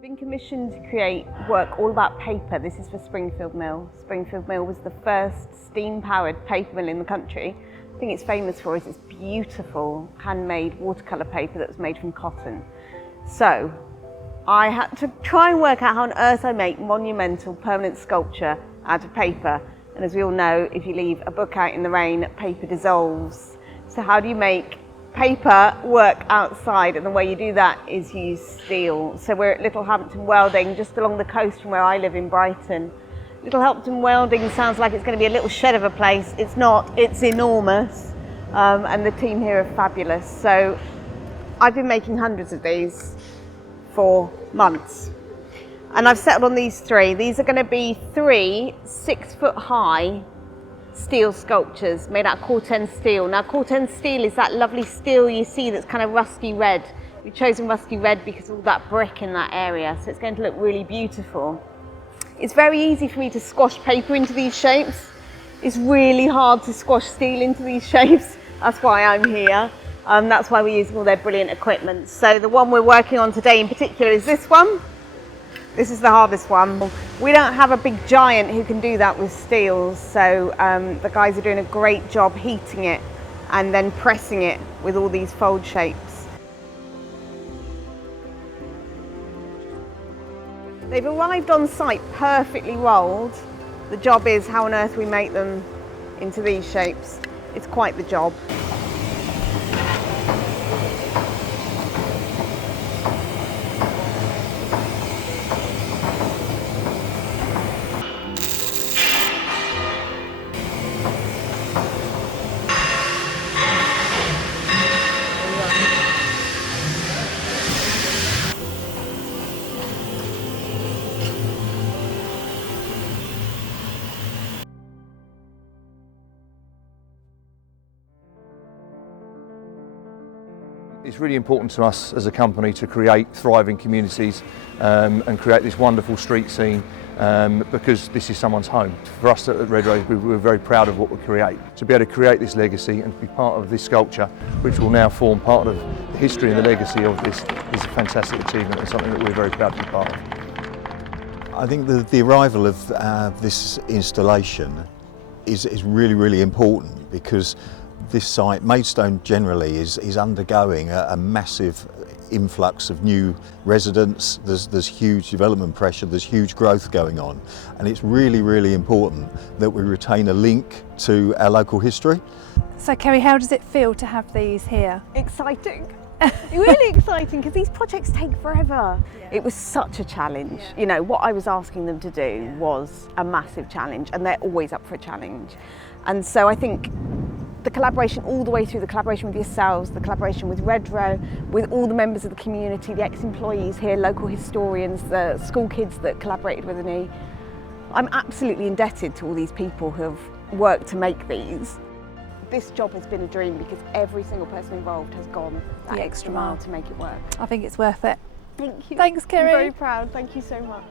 I've been commissioned to create work all about paper. This is for Springfield Mill. Springfield Mill was the first steam-powered paper mill in the country. The thing it's famous for is its beautiful handmade watercolour paper that was made from cotton. So I had to try and work out how on earth I make monumental permanent sculpture out of paper. And as we all know, if you leave a book out in the rain, paper dissolves. So how do you make paper work outside? And the way you do that is use steel. So we're at Littlehampton Welding, just along the coast from where I live in Brighton. Littlehampton Welding sounds like it's going to be a little shed of a place. It's not, it's enormous. And the team here are fabulous. So I've been making hundreds of these for months. And I've settled on these three. These are going to be 3 6-foot-high steel sculptures made out of Corten steel. Now Corten steel is that lovely steel you see that's kind of rusty red. We've chosen rusty red because of all that brick in that area, so it's going to look really beautiful. It's very easy for me to squash paper into these shapes. It's really hard to squash steel into these shapes. That's why I'm here. That's why we're using all their brilliant equipment. So the one we're working on today in particular is this one. This is the hardest one. We don't have a big giant who can do that with steel, so the guys are doing a great job heating it and then pressing it with all these fold shapes. They've arrived on site perfectly rolled. The job is how on earth we make them into these shapes. It's quite the job. It's really important to us as a company to create thriving communities and create this wonderful street scene because this is someone's home. For us at Red Rose, we're very proud of what we create. To be able to create this legacy and to be part of this sculpture, which will now form part of the history and the legacy of this, is a fantastic achievement and something that we're very proud to be part of. I think the arrival of this installation is really, really important because this site, Maidstone generally, is undergoing a massive influx of new residents. There's huge development pressure, there's huge growth going on, and it's really, really important that we retain a link to our local history. So Kerry, how does it feel to have these here? Exciting. Really exciting, because these projects take forever. Yeah. It was such a challenge. Yeah. You know, what I was asking them to do was a massive challenge, and they're always up for a challenge. And so I think the collaboration all the way through, the collaboration with yourselves, the collaboration with Redrow, with all the members of the community, the ex-employees here, local historians, the school kids that collaborated with me. I'm absolutely indebted to all these people who have worked to make these. This job has been a dream because every single person involved has gone that extra mile to make it work. I think it's worth it. Thank you. Thanks, Kerry. I'm very proud. Thank you so much.